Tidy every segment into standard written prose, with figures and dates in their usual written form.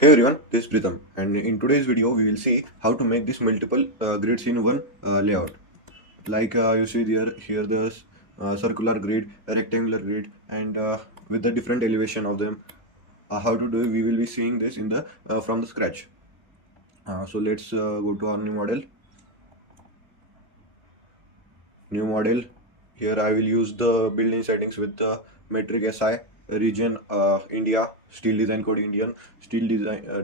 Hey everyone, this is Pritham, and in today's video we will see how to make this multiple grids in one layout. Like you see here there's circular grid, a rectangular grid, and with the different elevation of them. How to do it, we will be seeing this in the from the scratch. So let's go to our new model. New model. Here I will use the building settings with the metric SI region India, steel design code Indian, steel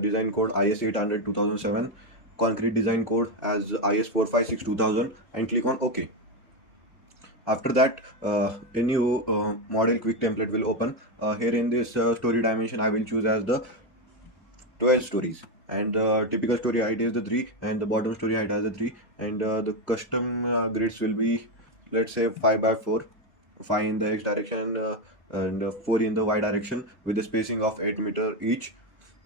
design code IS 800 2007, concrete design code as IS 456 2000, and click on OK. After that, a new model quick template will open. Here in this story dimension, I will choose as the 12 stories, and the typical story height is the 3, and the bottom story height has the 3, and the custom grids will be, let's say, 5 by 4, 5 in the x direction, and 4 in the y direction, with a spacing of 8 meter each.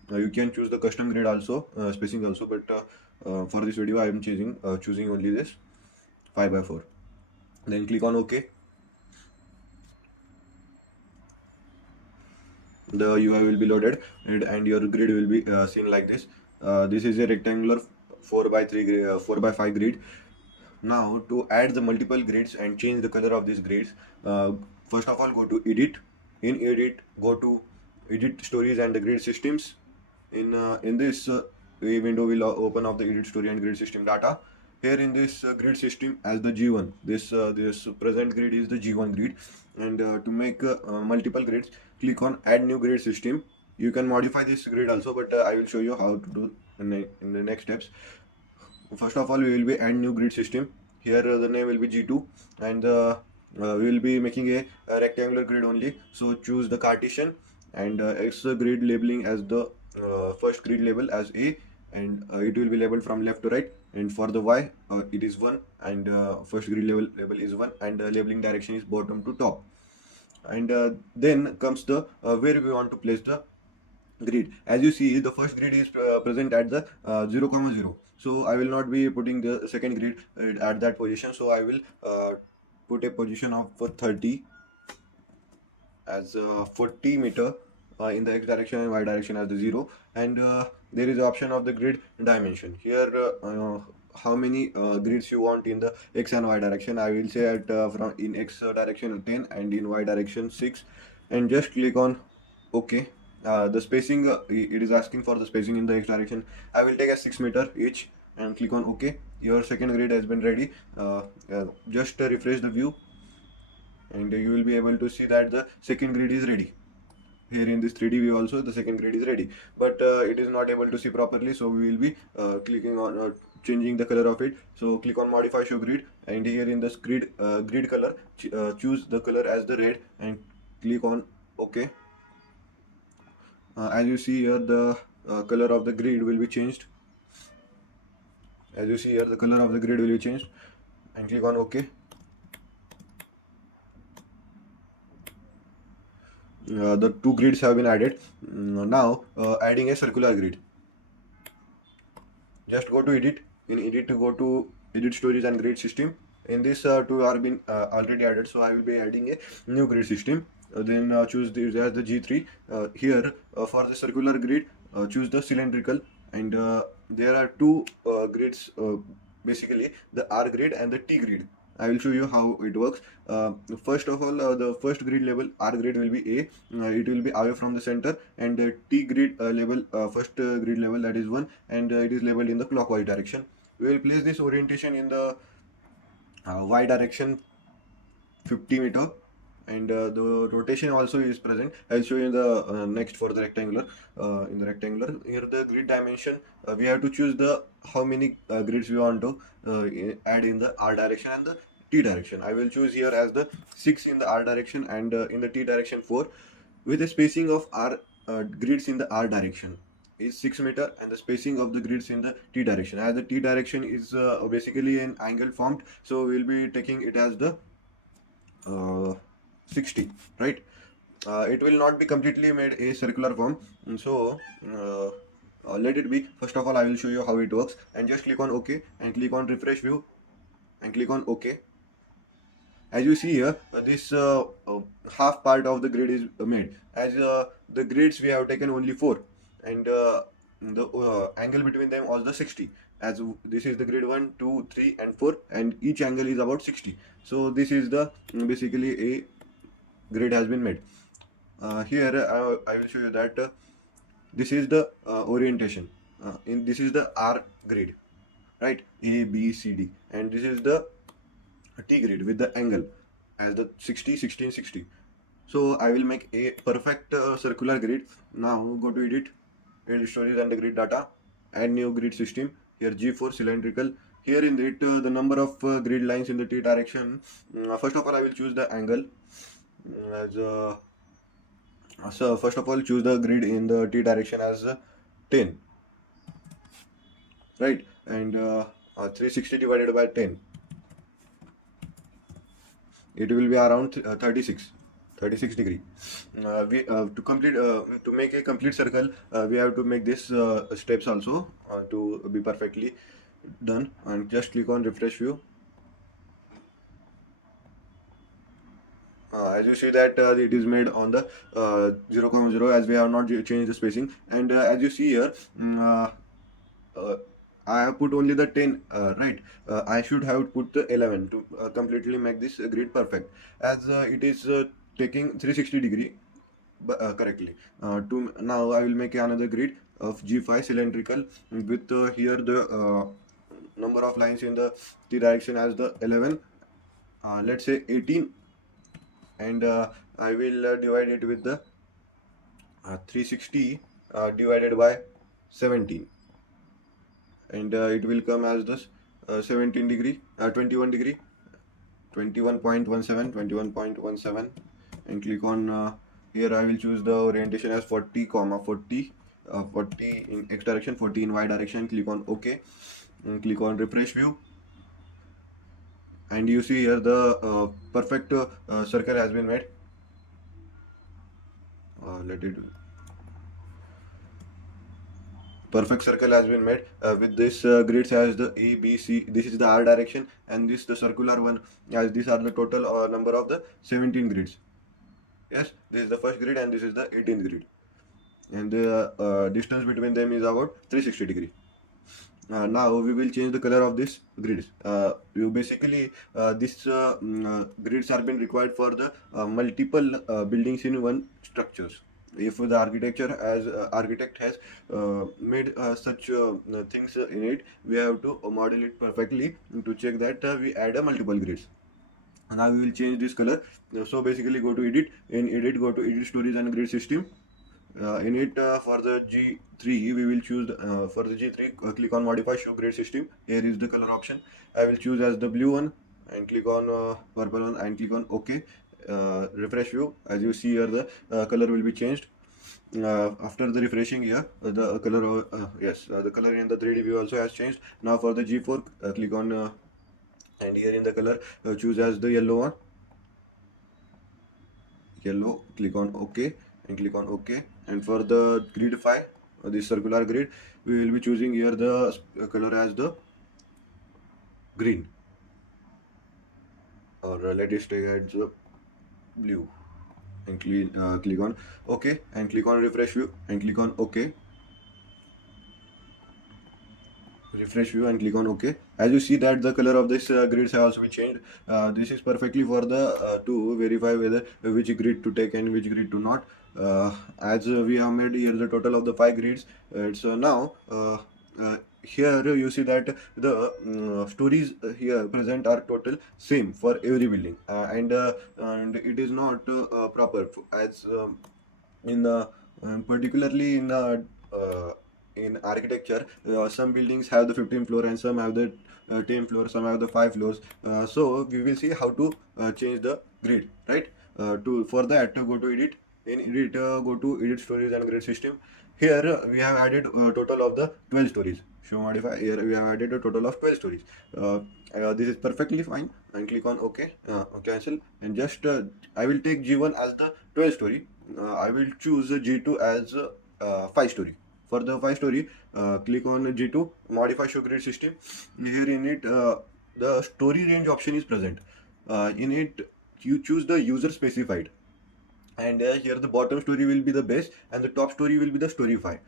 You can choose the custom grid also, spacing also, but for this video I am choosing only this 5 by 4. Then click on OK. The UI will be loaded, and your grid will be seen like this. This is a rectangular 4 by 3 4 by 5 grid. Now to add the multiple grids and change the color of these grids, first of all go to edit. In edit, go to edit stories and the grid systems. In this window will open up the edit story and grid system data. Here in this grid system as the G1, this present grid is the G1 grid, and to make multiple grids, click on add new grid system. You can modify this grid also, but I will show you how to do in the next steps. First of all, we will be add new grid system. Here the name will be G2, and we will be making a rectangular grid only. So choose the Cartesian, and X grid labeling as the first grid label as A, and it will be labeled from left to right. And for the Y, it is 1, and first grid label is 1, and labeling direction is bottom to top. And then comes the where we want to place the grid. As you see, the first grid is present at the 0 comma 0, so I will not be putting the second grid at that position, so I will put a position of 30 as 40 meter in the x direction and y direction as the 0. And there is the option of the grid dimension. Here how many grids you want in the x and y direction. I will say at from in x direction 10 and in y direction 6, and just click on OK. The spacing, it is asking for the spacing in the x direction. I will take a 6 meter each and click on OK. Your second grid has been ready. Just refresh the view, and you will be able to see that the second grid is ready. Here in this 3D view also the second grid is ready, but it is not able to see properly, so we will be clicking on changing the color of it. So click on modify show grid, and here in this grid color, choose the color as the red and click on OK. As you see here, the color of the grid will be changed. As you see here, the color of the grid will be changed, and click on OK. The two grids have been added. Now adding a circular grid. Just go to edit. In edit, to go to edit stories and grid system. In this two are been already added, so I will be adding a new grid system. Then choose this as the G3. Here for the circular grid, choose the cylindrical, and there are two grids, basically the R grid and the T grid. I will show you how it works. First of all, the first grid label R grid will be A. It will be away from the center, and the T grid label, first grid level, that is 1, and it is labeled in the clockwise direction. We will place this orientation in the Y direction 50 meter, and the rotation also is present. I'll show you in the next for the rectangular. In the rectangular, here the grid dimension, we have to choose the how many grids we want to add in the R direction and the T direction. I will choose here as the 6 in the R direction, and in the T direction 4, with a spacing of R grids in the R direction is 6 meter, and the spacing of the grids in the T direction, as the T direction is basically an angle formed, so we'll be taking it as the 60, right? It will not be completely made a circular form, so let it be. First of all, I will show you how it works, and just click on OK and click on refresh view and click on OK. As you see here, this half part of the grid is made. As the grids we have taken only 4, and the angle between them was the 60, as this is the grid 1, 2, 3 and 4, and each angle is about 60. So this is the basically a grid has been made. Here I will show you that this is the orientation. In this is the R grid, right? A, B, C, D, and this is the T grid with the angle as the 60, 16, 60. So I will make a perfect circular grid. Now go to edit stories and the grid data, add new grid system. Here G4 cylindrical. Here in it the number of grid lines in the T direction. First of all, I will choose the angle as so first of all choose the grid in the T direction as 10, right? And 360 divided by 10, it will be around 36 degree. We to complete to make a complete circle, we have to make this steps also to be perfectly done. And just click on refresh view. As you see that it is made on the 0, 0, as we have not changed the spacing. And as you see here, uh, I have put only the 10, right? I should have put the 11 to completely make this grid perfect, as it is taking 360 degree correctly. To now I will make another grid of G5 cylindrical with here the number of lines in the T direction as the 11, let's say 18, and I will divide it with the 360 divided by 17, and it will come as this 17 degree 21 degree 21.17, and click on here I will choose the orientation as 40 comma 40, 40 in x direction, 40 in y direction. Click on OK and click on refresh view, and you see here the perfect circle has been made. Let it perfect circle has been made with this grids as the A, B, C. This is the R direction, and this the circular one, as these are the total number of the 17 grids. Yes, this is the first grid and this is the 18th grid, and the distance between them is about 360 degree. Now we will change the color of this grids. You basically grids are been required for the multiple buildings in one structures. If the architect has made such things in it, we have to model it perfectly to check that we add a multiple grids. Now we will change this color. So basically go to edit. In edit, go to edit stories and grid system. In it for the G3 we will choose for the G3 click on modify show grid system. Here is the color option. I will choose as the blue one and click on purple one and click on OK. Refresh view. As you see here, the color will be changed after the refreshing here. The color the color in the 3D view also has changed. Now for the G4 click on and here in the color choose as the yellow one, yellow. Click on OK and click on OK. And for the grid 5, this circular grid, we will be choosing here the color as the green, or let us take as the blue, and click on OK and click on refresh view and click on OK. Refresh view and click on OK. As you see that the color of this grids have also been changed. This is perfectly for the to verify whether which grid to take and which grid to not. As we have made here the total of the 5 grids. It's now here you see that the stories here present are total same for every building, and it is not proper as in particularly in architecture, some buildings have the 15th floor and some have the 10th floor, some have the 5 floors. So we will see how to change the grid, right? To for that go to edit. In edit go to edit stories and grid system. Here we have added a total of the 12 stories. Show modify. Here we have added a total of 12 stories. This is perfectly fine, and click on OK, cancel, and just I will take G1 as the 12 story. I will choose G2 as 5 story. For the 5 story, click on G2, modify show grid system. Here in it, the story range option is present. In it, you choose the user specified, and here the bottom story will be the base and the top story will be the story 5.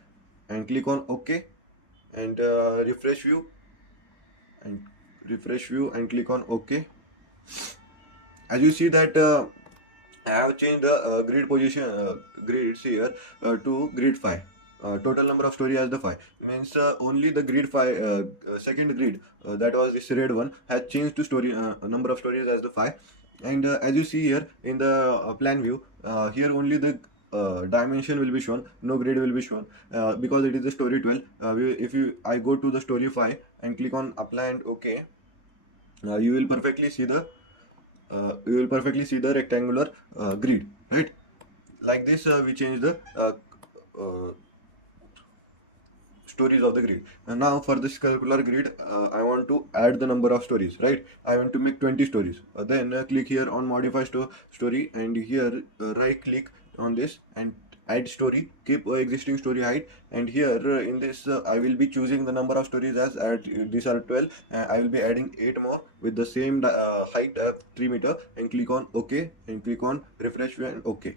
and click on OK, and refresh view, and click on OK. As you see that I have changed the grid position, grids here to grid 5. Total number of story as the 5 means only the grid 5, second grid, that was this red one, has changed to story number of stories as the 5. And as you see here in the plan view, here only the dimension will be shown, no grid will be shown, because it is the story 12. If I go to the story 5 and click on apply and OK, you will perfectly see the rectangular grid, right? Like this we change the uh, stories of the grid. And now for this circular grid, I want to add the number of stories, right? I want to make 20 stories. Then click here on modify story, and here right click on this and add story, keep existing story height. And here in this I will be choosing the number of stories as these are 12. I will be adding 8 more with the same height 3 meter, and click on OK, and click on refresh view and OK.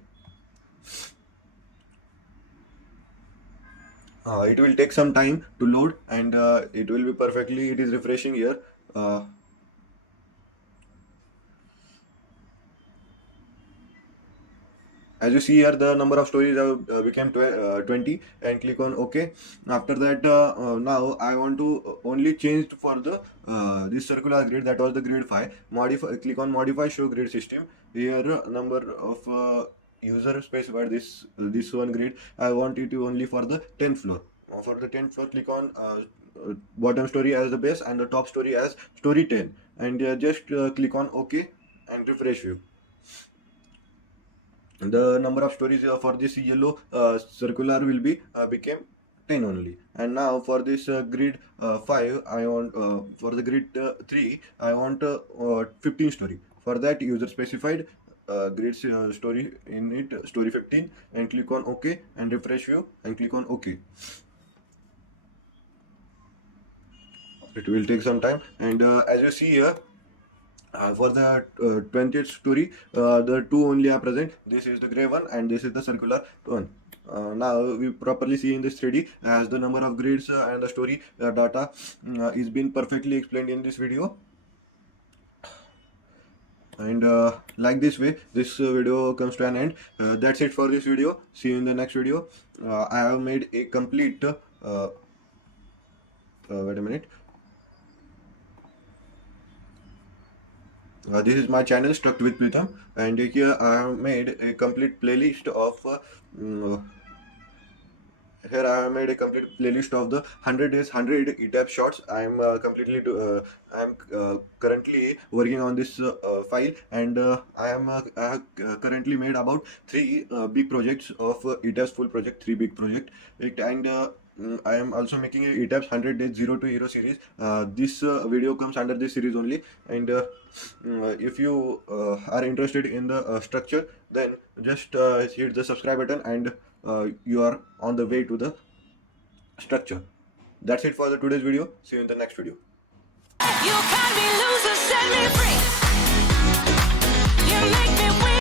It will take some time to load, and it will be perfectly, it is refreshing here. As you see here, the number of stories have become 20, and click on OK. After that, now I want to only change for the this circular grid, that was the grid 5. Modify, click on modify show grid system. Here number of user specified this one grid, I want it to only for the 10th floor. For the 10th floor, click on bottom story as the base and the top story as story 10, and just click on OK and refresh view. The number of stories for this yellow circular will be became 10 only. And now for this grid 5, I want for the grid 3 I want 15 story. For that, user specified grid story in it story 15, and click on OK and refresh view and click on OK. It will take some time, and as you see here, for the 20th story, the two only are present. This is the gray one, and this is the circular one. Now we properly see in this 3D as the number of grids and the story data is been perfectly explained in this video. And like this way, this video comes to an end. That's it for this video. See you in the next video. I have made a complete wait a minute. This is my channel Stuck with Pritham, and here I have made a complete playlist of here I have made a complete playlist of the 100 days 100 ETABS shots. I am currently working on this file, and I have currently made about 3 big projects of ETABS full project, 3 big project, and I am also making a ETABS 100 days 0 to hero series. This video comes under this series only, and if you are interested in the structure, then just hit the subscribe button, and you are on the way to the structure. That's it for the today's video. See you in the next video. You can be loser, set me free.